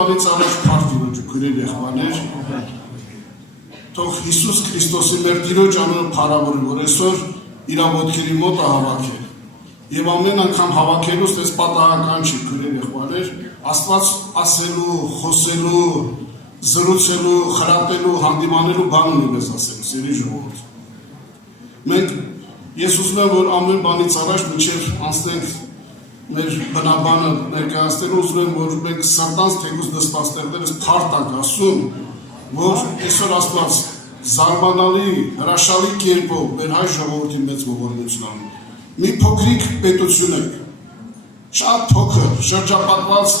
Առաջ փարտիրոջը քրեր եղբաներ թող Հիսուս Քրիստոսի մեր Տիրոջ անունը փառավորի, որ այսօր իր ոտքերի մոտ է հավաքել եւ ամեն անգամ հավաքելուց այս պատահական չի քրեր եղբաներ Աստված ասելու, խոսելու, զրուցելու, խրատելու, հանդիմանելու բան ունի մեզ ասելու, սիրելի ժողովուրդ։ Մենք ես ուզում եմ որ ամեն բանից առաջ մինչև անցնենք մեր բնաբանը ներկայացնելու ուզում եմ, որ մենք սրտանց թեկուզ դստաստեղներս փարտ ենք ասում, որ այսօր Աստված զարմանալի, հրաշալի կերպով մեր հայ ժողովրդի մեծ ողորմություն անում։ Մի փոքրիկ պետություն ենք, շատ փոքր, շրջապատված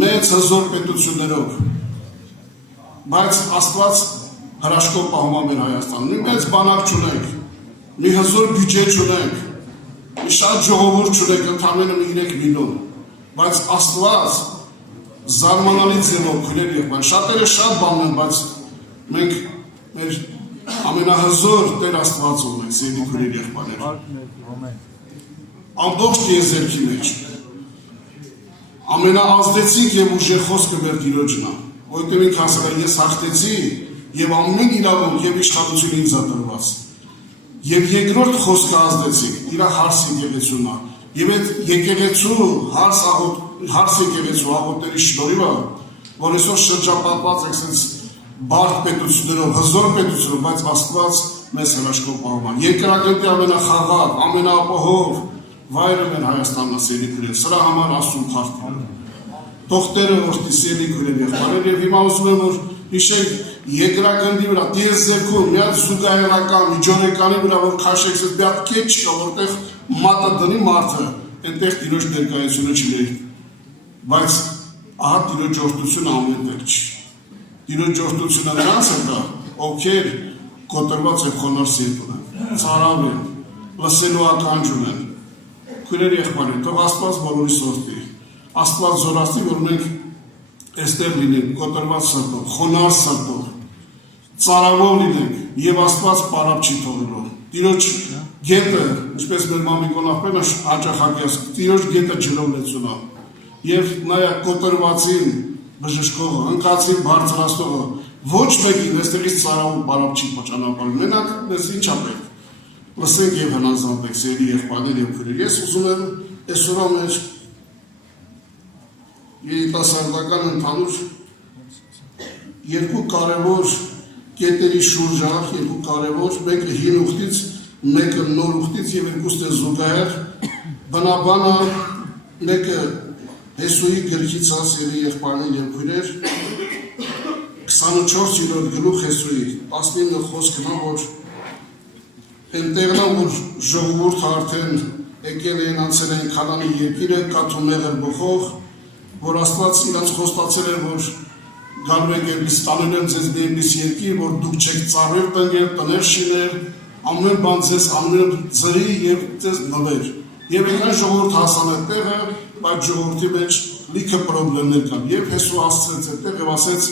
մեծ հզոր պետություններով, բայց Աստված հրաշքով պահում է մեր Հայաստանը։ Մի մեծ բանակ չունենք, մի հզոր բյուջե չունենք, շատ ժողովուրդ չունենք, ընդամենը 3 միլիոն, բայց Աստված զարմանալի ձևով քրեր եղբայր, շատերը շատ բան են, բայց մենք մեր ամենահզոր Տեր Աստված ունենք, սիրելի քրեր եղբայրներ։ Ամբողջ տիեզերքի մեջ ամենաազդեցիկ եւ ուժեղ խոսքը մեր Տիրոջն է, որովհետեւ ինքը ասել է ես հաղթեցի եւ ամեն իրավունք եւ իշխանություն ինձ է տրված։ Եվ երկրորդ խոսքը ազդեցիկ, իր հարս եկեղեցուն է, եւ այդ եկեղեցու հարս եկեղեցու աղոտների շնորհիվ, որ այսօր շրջապատված եք sense բարդ պետություններով, հզոր պետությունով, բայց Աստված մեզ հրաշքով պահում է։ Երկրագնդի ամենախաղաղ, ամենաապահով վայրը մեր Հայաստանն է, սիրելի քույրեր, սրա համար Աստծուն փառք։ Թող Տերը որդի սիրելի քույրեր եղբայրներ, եւ հիմա ուզում եմ որ հիշեք երկրագնդի վրա, տիեզերքում, մի հատ զուգահեռական, միջօրեկանի վրա, որ քաշեք, մի հատ կետ չկա, որտեղ մատը դնի մարդը, այնտեղ Տիրոջ ներկայությունը չլինի։ Բայց ահա Տիրոջ օրհնությունը ամենտեղ չի։ Տիրոջ օրհնությունը նրանց է տա, ովքեր կոտրված եւ խոնարհ սիրտ ունեն, ցարավ են, լսելու ականջ ունեն։ Քույրեր եղբայրներ, թող Աստված բոլորիս օրհնի։ Աստված զորացնի, որ մենք այստեղ լինենք, կոտրված սրտով, խոնարհ սրտով, ծարավով լինենք եւ Աստված պարապ չի թողնելու։ Տիրոջ գետը, ինչպես մեր մամիկոն աղբերն հաճախակի ասում, Տիրոջ գետը ջրով լեցուն է։ Եվ նայա կոտրվածին բժշկողը, ընկածին բարձրացնողը, ոչ մեկին այստեղից ծարավով պարապ չի ճանապարհում։ Մենակ մեզ ինչ ա պետք։ Լսենք եւ հնազանդենք, սիրելի եղբայրներ եւ քույրեր։ Ես ուզում եմ այսօր մեր երիտասարդական ընդհանուր երկու կարևոր կետերի շուրջ ա, երկու կարևոր, մեկը հին ուխտից, մեկը նոր ուխտից եւ երկուսն են զուգահեռ, բնաբանը մեկը Հեսուի գրքից է, սիրելի եղբայրներ եւ քույրեր, 24-րդ գլուխ Հեսուի, 19 խոսքն է, որ այնտեղն է, որ ժողովուրդը արդեն եկել են անցել են Քանանի երկիրը, կաթումեղր բխող, որ Աստված իրանց խոստացել է, որ գալու եք այնպես տանել եմ ձեզ մի այնպես երկիր, որ դուք չեք ծառեր տնկել, տներ շինել, ամեն բան ձեզ ամեն ձրի եւ ձեզ նվեր։ Եվ այնքան ժողովուրդ հասան այդտեղը, բայց ժողովրդի մեջ լիքը պրոբլեմներ կան։ Եվ Հեսու ասացեց այդտեղ եւ ասեց.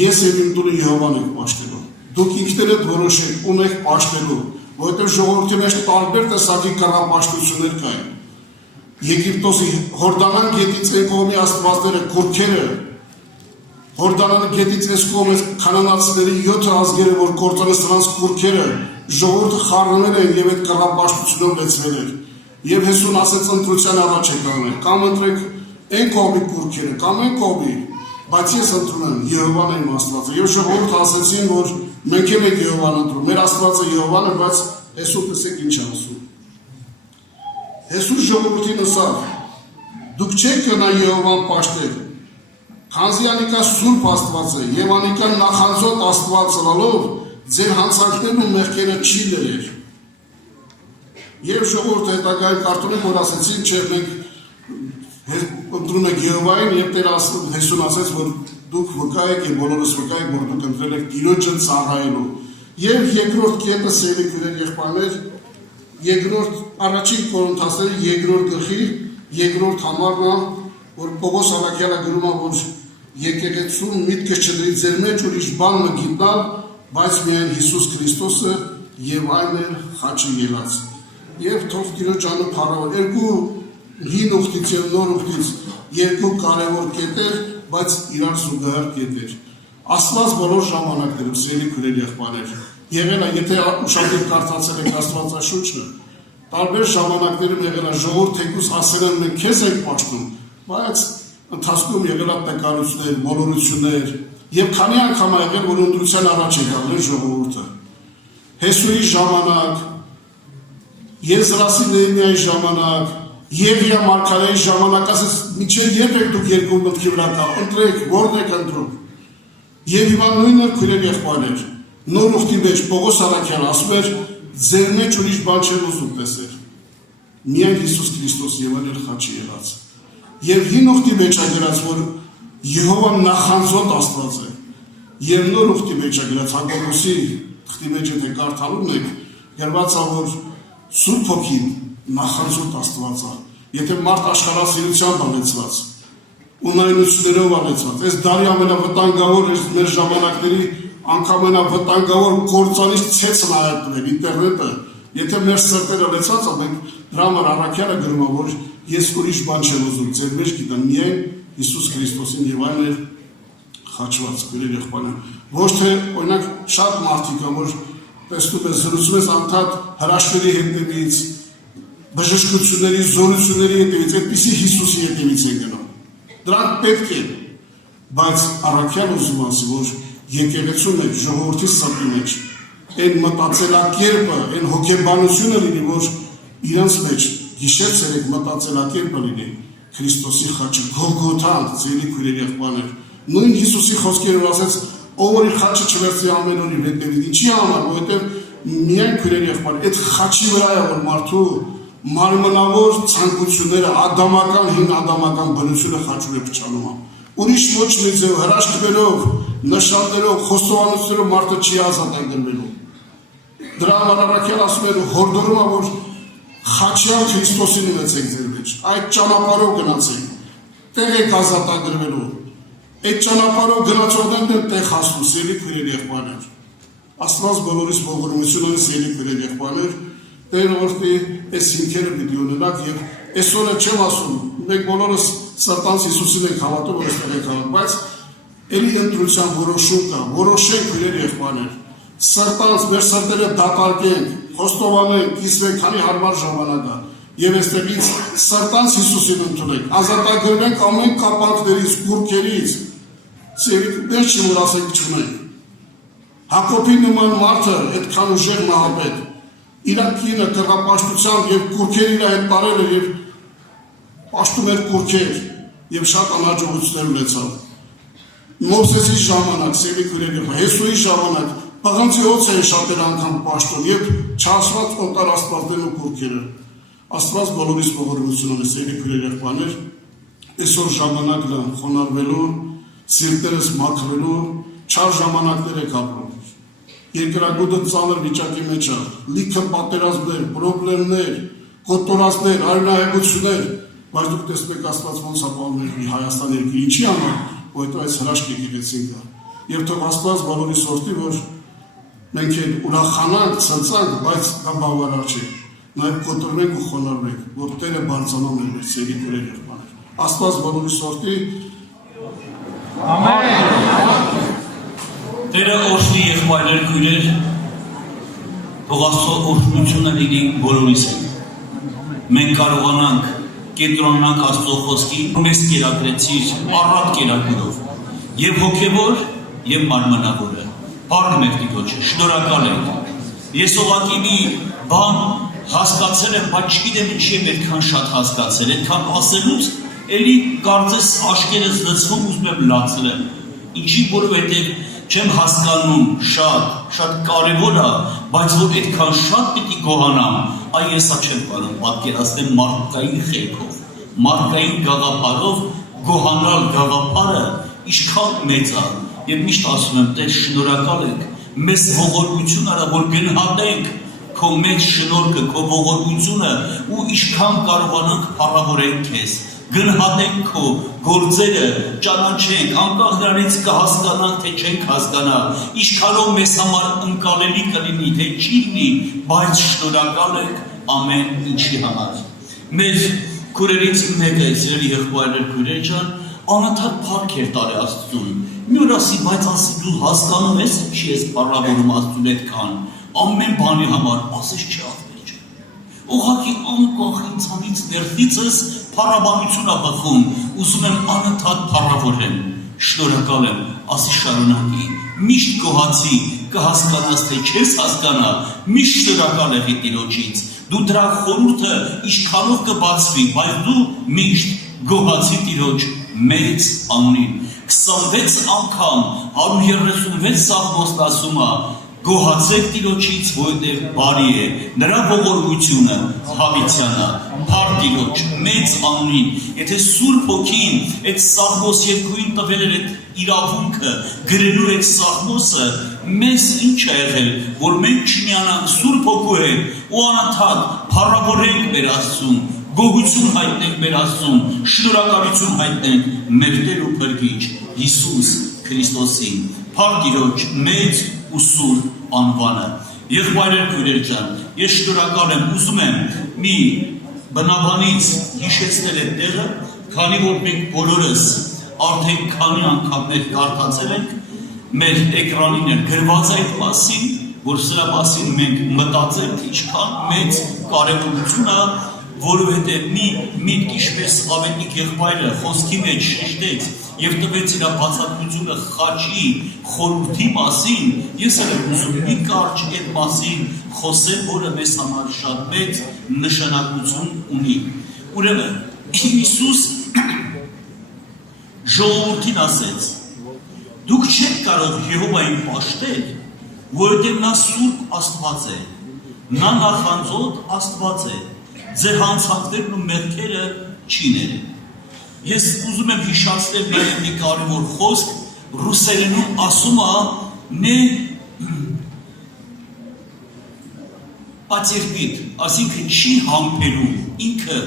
ես եւ իմ տունը Եհովան ենք պաշտելու։ Դուք ինքներդ որոշեք ում եք պաշտելու, որովհետեւ ժողովրդի մեջ տարբեր տեսակի կռապաշտություններ կային։ Եգիպտոսի Հորդանան գետից այն կողմի աստվածները քուրքերը, Հորդանան գետից այս կողմը կանանացիների 7 ազգերը, որ կործանեց նրանց քուրքերը, ժողովուրդը խառնել են եւ այդ կռապաշտությունով լեցվել էր։ Եվ Հեսուն ասեց ընտրության առաջ եք գալու, կամ ընտրեք այն կողմի քուրքերը, կամ այն կողմի, բայց ես ընտրում եմ Եհովան իմ Աստվածը։ Եվ ժողովուրդը ասեցին, որ մենք էլ ենք Եհովան ընտրում, մեր Աստվածը Եհովան է, բայց Հեսու տեսեք ինչ ասում։ Հեսուս ժողովրդին ասավ. դուք չեք գնա Եհովան պաշտել, քանզի անիկա սուրբ Աստված է եւ անիկա նախանձոտ Աստված ըլլալով ձեր հանցանքներն ու մեղքերը չի լրեր։ Եվ ժողովուրդը հետագայում կարդում են, որ ասեցին, չէ, մենք ընտրում ենք Եհովային եւ Տեր Հեսուն ասեց, որ դուք վկա եք եւ բոլորս վկա եք, որ դուք ընտրել եք Տիրոջը ծառայելու։ Եվ երկրորդ կետը սիրելի քույրեր եղբայրներ, երկրորդ առաջին Կորինթացիների երկրորդ գլխի երկրորդ համարն է, որ Պողոս Ավակյանը գրում է, որ եկեղեցուն միտքը չդրի ձեր մեջ ուրիշ բան մգիտնալ, բայց միայն Հիսուս Քրիստոսը եւ այն է խաչը ելած։ Եվ թող Տիրոջ անունը փառավոր երկու հին ուխտից եւ նոր ուխտից երկու կարևոր կետեր, բայց իրար զուգահեռ կետեր։ Աստված բոլոր ժամանակներում սիրելի քույրեր եղբայրներ, եղել է, եթե ուշադիր կարդացել եք Աստվածաշունչը, տարբեր ժամանակներում եղել է ժողովուրդ թեկուզ ասել են մենք քեզ ենք պաշտում, բայց ընթացքում եղել է տկարություններ, մոլորություններ, եւ քանի անգամ ա եղել, որ ընտրության առաջ է գալու ժողովուրդը։ Հեսուի ժամանակ, Եզրասի Նեհեմիայի ժամանակ, Եղիա մարգարեի ժամանակ, ասես մինչև երբ եք դուք երկու մտքի վրա կա, ընտրեք, որն եք ընտրում։ Եվ հիմա նույնն էլ քույրեր եղբայրներ, նոր ուխտի մեջ Պողոս Առաքյալը ասում էր, ձեր մեջ ուրիշ բան չեմ ուզում տեսել։ Միայն Հիսուս Քրիստոս եւ այլ խաչի ելած։ Եվ հին ուխտի մեջ է գրած, որ Եհովան նախանձոտ Աստված է։ Եվ նոր ուխտի մեջ է գրած Հակոբոսի թղթի մեջ եթե կարդալուն եք, գրված է, որ Սուրբ Հոգին նախանձոտ Աստված է։ Եթե մարդ աշխարհասիրությամբ անեցված, ունայնություններով անեցված, այս դարի ամենավտանգավոր մեր ժամանակների անգամ ամենավտանգավոր կործանիչ ցեցն է այդտեղ ինտերնետը։ Եթե մեր սրտերը լեցած է, մենք դրա համար Առաքյալը գրում է, որ ես ուրիշ բան չեմ ուզում, ձեր մեջ գիտեմ միայն Հիսուս Քրիստոսին եւ այն էլ խաչված քույրեր եղբայրներ։ Ոչ թե օրինակ շատ մարդիկ կան, որ տեսնում ես զրուցում ես անդադ հրաշքների հետևից, բժշկությունների, զորությունների հետևից, այդպիսի Հիսուսի հետևից են գնում։ Դրանք պետք է, բայց Առաքյալը ուզում ասի, որ եկեղեցու մեջ, ժողովրդի սրտի մեջ այն մտածելակերպը, այն հոգեբանությունը լինի, որ իրենց մեջ գիշեր-ցերեկ մտածելակերպը լինի Քրիստոսի խաչը, Գողգոթան, ձերի քույրեր եղբայրներ։ Նույն Հիսուսի խոսքերով ասեց, ով որ իր խաչը չվերցի ամեն օրի հետևից, ինչի համար, որովհետև միայն քույրեր եղբայրներ, այդ խաչի վրա է, որ մարդու մարմնավոր ցանկությունները, ադամական, հին ադամական բնությունը խաչում է փչանում է։ Ուրիշ ոչ մի ձև հրաշքներով, նշաններով, խոստովանություններով մարդը չի ազատ անգնվելու։ Դրա համար Առաքյալը ասում է, հորդորում է, որ խաչյալ Քրիստոսին ունեցեք ձեր մեջ, այդ ճանապարհով գնացեք, տեղ եք ազատ անգնվելու։ Այդ ճանապարհով գնացողներն են տեղ հասնում, սիրելի քույրեր եղբայրներ։ Աստված բոլորիս ողորմություն ունի, սիրելի քույրեր եղբայրներ, Տեր օրհնի այս հիմքերը պիտի ունենաք եւ այսօր չեմ ասում, մենք բոլորս սրտանց Հիսուսին ենք հավատում, որ այստեղ ենք հավատում, բայց ելի ընտրության որոշում կա, որոշենք քույրեր եղբայրներ, սրտանց մեր սրտերը դատարկենք, խոստովանենք, կիսվենք, քանի հարմար ժամանակ է եւ այստեղից սրտանց Հիսուսին ընդունենք, ազատագրվենք ամեն կապանքներից, կուրքերից, սիրելի չի որ ասենք չունենք։ Հակոբի նման մարդը այդքան ուժեղ մահապետ իր կինը կռապաշտությամբ եւ կուրքեր իր հետ տարել էր եւ պաշտում էր կուրքեր եւ շատ անհաջողություններ ունեցավ։ Մովսեսի ժամանակ, սիրելի քույրեր, Հեսուի ժամանակ պղնձի օձ էին շատեր անգամ պաշտում եւ չասված օտար աստվածներն ու կուրքերը։ Աստված բոլորիս ողորմություն ունի, սիրելի քույրեր եղբայրներ, այսօր ժամանակն է խոնարհվելու, սիրտերս մաքրվելու, չար ժամանակներ եք ապրում։ Երկրագուտը ծանր վիճակի մեջ է, լիքը պատերազմներ, պրոբլեմներ, կոտորածներ, արյունահեղություններ, բայց դուք տեսնում եք Աստված ոնց է պահում երկրի Հայաստան երկրի, ինչի համար, որովհետև այս հրաշք եկեղեցին կա։ Եվ թող Աստված բոլորիս օրհնի, որ մենք էլ ուրախանանք, ցնցանք, բայց դա բավարար չէ։ Նաև կոտորվենք ու խոնարհվենք, որ Տերը բարձրանա մեր սերի քույրեր եղբայրներ։ Աստված բոլորիս օրհնի։ Ամեն։ Տերը օրհնի եղբայրներ քույրեր, թող Աստծո օրհնությունը լինի բոլորիս հետ։ Մենք կարողանանք կենտրոնանանք Աստծո խոսքի, մեզ կերակրեցիր առատ կերակուրով, եւ հոգեվոր, եւ մարմնավորը։ Փառք մեր Տիրոջը, շնորհակալ ենք։ Ես ուղղակի մի բան հասկացել եմ, բայց չգիտեմ ինչի եմ այդքան շատ հասկացել, այդքան ասելուց էլի կարծես աշկերս լցվում ուզում եմ լացրեմ։ Ինչի, որովհետև չեմ հասկանում շատ կարևոր է, բայց որ այդքան շատ պիտի գոհանամ, այ եսա չեմ կարող պատկերացնել մարդկային խելքով, մարդկային գաղափարով գոհանալ գաղափարը ինչքան մեծ է, եւ միշտ ասում եմ, Տեր շնորհակալ ենք, մեզ ողորմություն արա, որ գնահատենք քո մեծ շնորհքը, քո ողորմությունը ու ինչքան կարողանանք փառավորենք քեզ, գնահատենք քո գործերը, ճանաչենք, անկախ նրանից կհասկանանք, թե չենք հասկանա, ինչքանով մեզ համար ընկալելի կլինի, թե չի լինի, բայց շնորհակալ ենք ամեն ինչի համար։ Մեր քուրերից մեկը, սիրելի եղբայրներ, քուրեր ջան, անընդհատ փառք էր տալի Աստծուն։ Մի օր ասի, բայց ասի դու հասկանում ես ինչի ես փառավորում Աստծուն այդքան, ամեն բանի համար, ասես չի ախպեր ջան։ Ուղղակի անկախ ինձանից ներսիցս փառաբանություն ա բխում, ուզում եմ անընդհատ փառավորեմ, շնորհակալ եմ, ասի շարունակի, միշտ գոհացի, կհասկանաս թե չես հասկանա, միշտ շնորհակալ եղի Տիրոջից, դու դրա խորհուրդը ինչքանով կբացվի, բայց դու միշտ գոհացի Տիրոջ մեծ անունին։ 26 անգամ 136 Սաղմոսն ասում է գոհացեք Տիրոջից, որովհետև բարի է, նրա ողորմությունը հավիտյան է, փառք Տիրոջ մեծ անունին։ Եթե Սուրբ Հոգին այդ Սաղմոս երկուին տվել էր այդ իրավունքը գրելու այդ Սաղմոսը, մեզ ինչ է եղել, որ մենք չմիանանք Սուրբ Հոգու հետ ու անընդհատ փառավորենք մեր Աստծուն, գոհություն հայտնենք մեր Աստծուն, շնորհակալություն հայտնենք մեր Տեր ու Փրկիչ Հիսուս Քրիստոսին։ Փառք Տիրոջ մեծ ու սուրբ անվանը։ Եղբայրեր քույրեր ջան, ես շնորհակալ եմ, ուզում եմ մի բնաբանից հիշեցնել այդ տեղը, քանի որ մենք բոլորս արդեն քանի անգամներ կարդացել ենք, մեր էկրանին էր գրված այդ մասին, որ սրա մասին մենք մտածենք ինչքան մեծ կարևորություն է, որովհետև մի քիչպես ավետիք եղբայրը խոսքի մեջ շեշտեց եւ տվեց իր բացատրությունը խաչի խորհրդի մասին, ես եմ ուզում մի կարճ այդ մասին խոսել, որը մեզ համար շատ մեծ նշանակություն ունի։ Ուրեմն Հիսուս ժողովրդին ասեց. դուք չեք կարող Եհովային պաշտել, որովհետև նա սուրբ Աստված է, նա նախանձոտ Աստված է, ձեր հանցանքներն ու մեղքերը չի ներել։ Ես ուզում եմ հիշեցնել նաև մի կարևոր խոսք, ռուսերենում ասում է «ne պատերբիտ», այսինքն չի համբերում, ինքը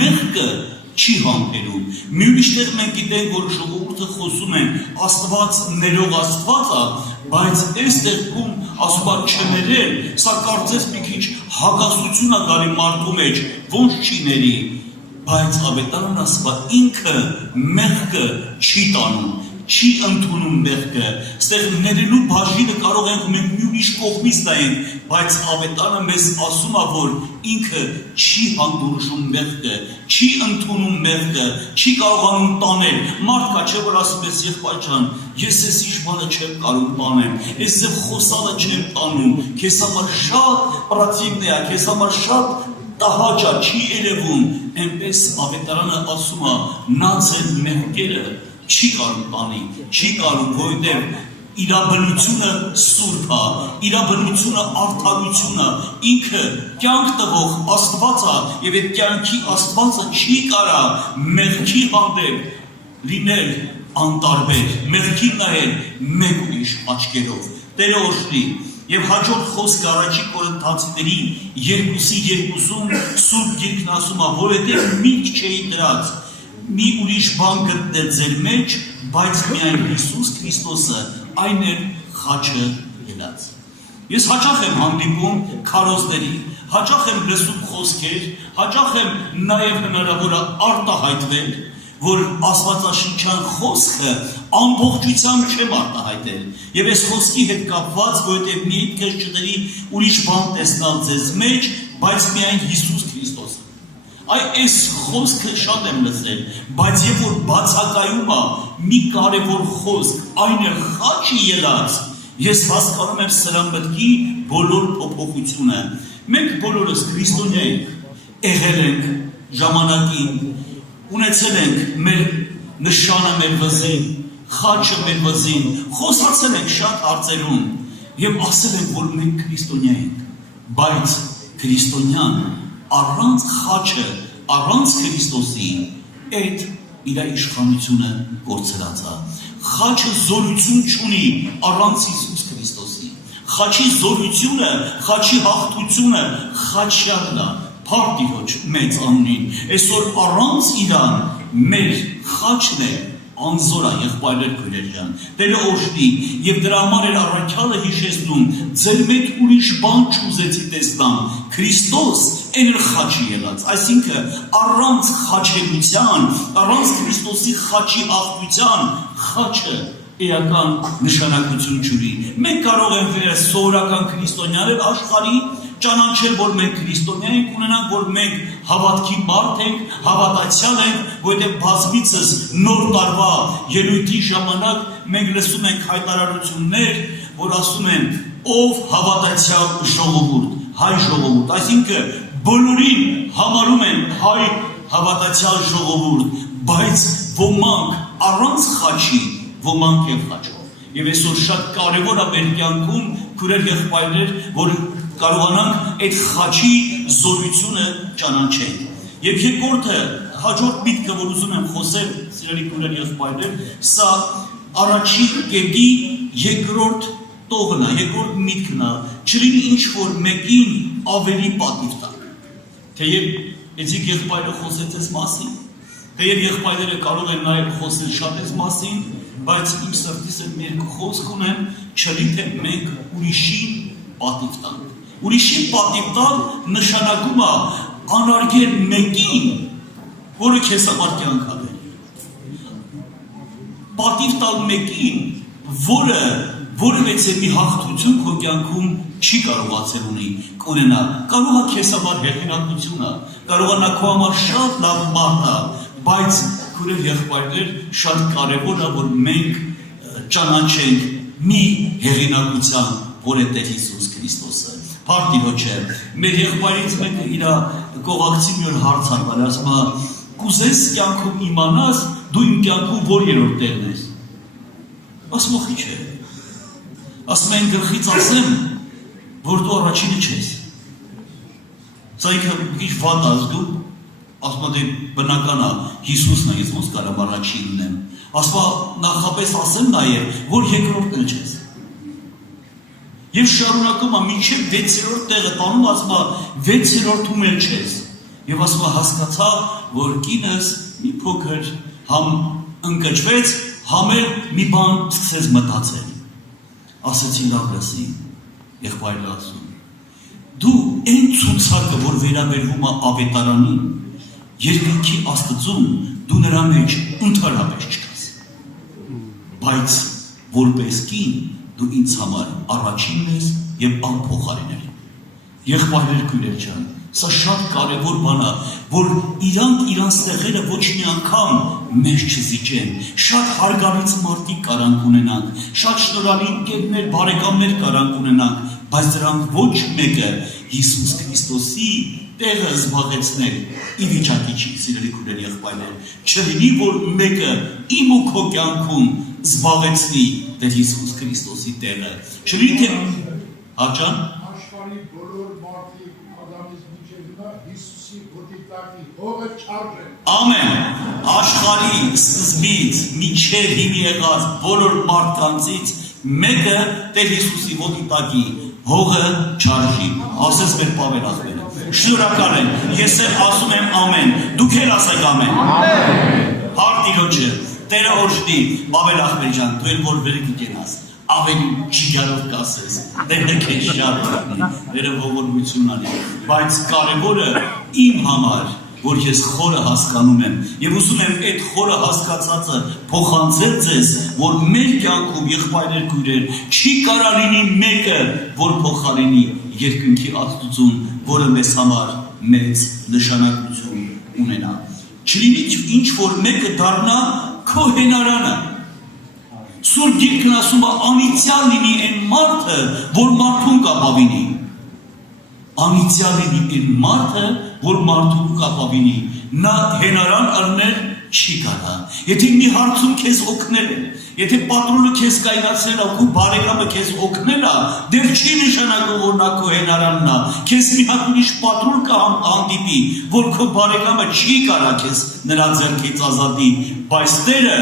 մեղքը չի համբերում։ Մի ուրիշտեղ մենք գիտենք, որ ժողովուրդը խոսում են Աստված ներող Աստված է, բայց այս տեղում ասում է չներել, սա կարծես մի քիչ հակասություն է գալի մարդու մեջ, ոնց չի ների, բայց ավետարանն ասում է ինքը մեղքը չի տանում, չի ընդունում մեղքը, ստեղ ներելու բաժինը կարող ենք մենք մի ուրիշ կողմից նայենք, բայց ավետարանը մեզ ասում է, որ ինքը չի հանդուրժում մեղքը, չի ընդունում մեղքը, չի կարողանում տանել։ Մարդ կա չէ, որ ասում ես եղբայր ջան, ես այս ինչ բանը չեմ կարող տանեմ, այս ձև խոսալը չեմ տանում, քեզ համար շատ պրակտիկն է, քեզ համար շատ տահաճ է, չի երևում, այնպես ավետարանը ասում է, նա ձեր մեղքերը չի կարող տանի, չի կարող, որովհետև իր բնությունը սուրբ է, իր բնությունը արդարություն է, ինքը կյանք տվող Աստված է, եւ այդ կյանքի Աստվածը չի կարա մեղքի հանդեպ լինել անտարբեր, մեղքին նայել մեկ ուրիշ աչքերով։ Տերը օրհնի։ Եվ հաջորդ խոսքը առաջին Կորինթացիների 2:2-ում Սուրբ Գիրքն ասում է, որովհետև միտք չէի դրած մի ուրիշ բան գտնել ձեր մեջ, բայց միայն Հիսուս Քրիստոսը, այն էր խաչը ելած։ Ես հաճախ եմ հանդիպում քարոզների, հաճախ եմ լսում խոսքեր, հաճախ եմ նաև հնարավոր է արտահայտվել, որ աստվածաշնչյան խոսքը ամբողջությամբ չեմ արտահայտել։ Եվ այս խոսքի հետ կապված, որովհետև մի քիչ չների ուրիշ բան տեսնալ ձեզ մեջ, բայց միայն Հիսուս Քրիստոսը։ Այս խոսքը շատ եմ լսել, բայց երբ որ բացակայում է մի կարևոր խոսք, այն է խաչի ելած, ես հասկանում եմ սրա մտքի բոլոր փոփոխությունը։ Մենք բոլորս քրիստոնյա ենք, եղել ենք ժամանակին, ունեցել ենք մեր նշանը մեր վզին, խաչը մեր վզին, խոսացել ենք շատ հարցերում եւ ասել ենք, որ մենք քրիստոնյա ենք, բայց քրիստոնյան առանց խաչը, առանց Քրիստոսի, այդ իր իշխանությունը կորցրած է։ Խաչը զորություն չունի առանց Հիսուս Քրիստոսի։ Խաչի զորությունը, խաչի հաղթությունը խաչյալն է, փառք Տիրոջ մեծ անունին։ Այսօր առանց իրան մեր խաչն է անզոր է, եղբայրներ քույրեր ջան, Տերը օրհնի, եւ դրա համար էր առաքյալը հիշեցնում, ձեր մեջ ուրիշ բան չուզեցի տեսնամ, Քրիստոս, Այն էլ խաչի եղած, այսինքն առանց խաչելության, առանց Քրիստոսի խաչի աղբության խաչը իրական նշանակություն չունի։ Մենք կարող ենք սովորական քրիստոնյաներ աշխարհի ճանաչել, որ մենք քրիստոնյա ենք, ունենանք, որ մենք հավատքի մարդ ենք, հավատացյալ ենք, որովհետև բազմիցս նոր տարվա ելույթի ժամանակ մենք լսում ենք հայտարարություններ, որ ասում են ով հավատացյալ ժողովուրդ, հայ ժողովուրդ, այսինքն բոլորին համարում են հայ հավատացյալ ժողովուրդ, բայց ոմանք առանց խաչի, ոմանք եւ խաչով։ Եվ այսօր շատ կարևոր է մեր կյանքում քուրեր եղբայրներ, որ կարողանանք այդ խաչի զորությունը ճանաչել։ Եվ երկրորդը, հաջորդ միտքը, որ ուզում եմ խոսել, սիրելի քուրեր եղբայրներ, սա առաջին կետի երկրորդ տողն է, երկրորդ միտքն է, չլինի ինչ որ մեկին ավելի պատիվ տակ։ Թեև էցիկ եղբայրը խոսեց այս մասին, թեև եղբայրները կարող են նաև խոսել շատ այս մասին, բայց իմ սրտիս հետ մի երկու խոսք ունեմ, չլի թե մենք ուրիշին պատիվ տանք։ Ուրիշին պատիվ տալ նշանակում է անարգել մեկին, որը քեզ համար կյանք ավելի։ Պատիվ տալ մեկին, որը որևէ մի հաղթություն քո կյանքում չի կարողացել ունի կունենա, կարող է քեզ համար հեղինակություն է, կարող է նա քո համար շատ լավ մարդ է, բայց քուրեր եղբայրներ շատ կարևոր է, որ մենք ճանաչենք մի հեղինակության, որ է Տեր Հիսուս Քրիստոսը։ Փառք Տիրոջը, մեր եղբայրից մեկը իր կողակցի մի օր հարց արվել, ասում է, կուզես կյանքում իմանաս, դու իմ կյանքում որ երրորդ տեղն ես։ Ասում է, ի՞նչ է։ Ասում են գլխից ասեմ, որ դու առաջինը չես։ Սա ինքը ինչ վատ ազգում, ասում է բնական է, Հիսուսն է, ես ոնց կարամ առաջին ունեմ։ Ասում է նախապես ասեմ նաև, որ երկրորդն չես։ Եվ շարունակում է մինչև 6-րդ տեղը տանում, ասում է 6-րդում էլ չես։ Եվ ասում է հասկացա, որ կինս մի փոքր համ ընկճվեց, համ էլ մի բան սկսեց մտածել։ Ասեցի լավ լսի, եղբայրը ասում, դու այն ցուցակը, որ վերաբերվում է ավետարանին, երկնքի Աստծուն, դու նրա մեջ ընդհանրապես չկաս։ Բայց որպես կին, դու ինձ համար առաջինն ես եւ անփոխարինն։ Եղբայրներ քույրեր ջան, սա շատ կարևոր բան է, որ իրանց տեղերը ոչ մի անգամ մեզ չզիջեն, շատ հարգալից մարդիկ կարանք ունենանք, շատ շնորհալի ընկերներ, բարեկամներ կարանք ունենանք, բայց դրանք ոչ մեկը Հիսուս Քրիստոսի տեղը զբաղեցնել ի վիճակի չի, սիրելի քույրեր եղբայրներ, չլինի որ մեկը իմ ու քո կյանքում զբաղեցնի Տեր Հիսուս Քրիստոսի տեղը, չլինի թե Աջան աշխարհի բոլոր մարդիկ Ադամից մինչև Հիսուսի գոտիկանի հողը չարժեն։ Ամեն, աշխարհի սկզբից մինչև հիմ եղած բոլոր մարդկանցից մեկը Տեր Հիսուսի ոտիտակի հողը չարժի, ասես մեր Պավել ասվերը։ Շնորհակալ եմ, ես էլ ասում եմ ամեն, դուք էլ ասեք ամեն։ Փառք Տիրոջը, Տերը օրհնի, Պավել Ախմեջան, դու էլ որ վեր կգնաս, ավելի չգարով կասես, Տերը քեզ շատ օրհնի, Տերը ողորմություն անի, բայց կարևորը իմ համար, որ ես խորը հասկանում եմ եւ ուզում եմ այդ խորը հասկացածը փոխանցել ձեզ, որ մեր կյանքում եղբայրներ քույրեր չի կարա լինի մեկը, որ փոխարինի երկնքի Աստծուն, որը մեզ համար մեծ նշանակություն ունենա։ Չլինի ինչ որ մեկը դառնա քո հենարանը։ Սուրբ Գիրքն ասում է անիծյալ լինի այն մարդը, որ մարդուն կապավինի։ Անիծյալ լինի այն մարդը, որ մարդուն կապավինի, նա հենարան առնել չի կարա։ Եթե մի հարցում քեզ օգնել է, եթե պատրոնը քեզ կայացրել է, քո բարեկամը քեզ օգնել է, դեռ չի նշանակում, որ նա քո հենարանն է։ Քեզ մի հատ ուրիշ պատրոն կհանդիպի, որ քո բարեկամը չի կարա քեզ նրա ձեռքից ազատի, բայց Տերը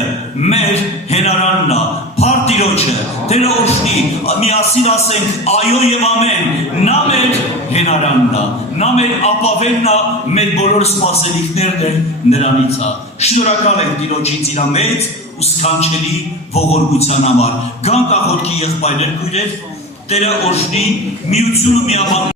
մեր հենարանն է։ Փառք Տիրոջը, Տերը օրհնի, միասին ասենք այո եւ ամեն, նա մեր հենարանն է, նա մեր ապավենն է, մեր բոլոր սպասելիքներն էլ նրանից է։ Շնորհակալ եմ Տիրոջից իր մեծ ու սքանչելի ողորմության համար։ Գանք աղոթքի եղբայրներ քույրեր, Տերը օրհնի, միություն ու միաբան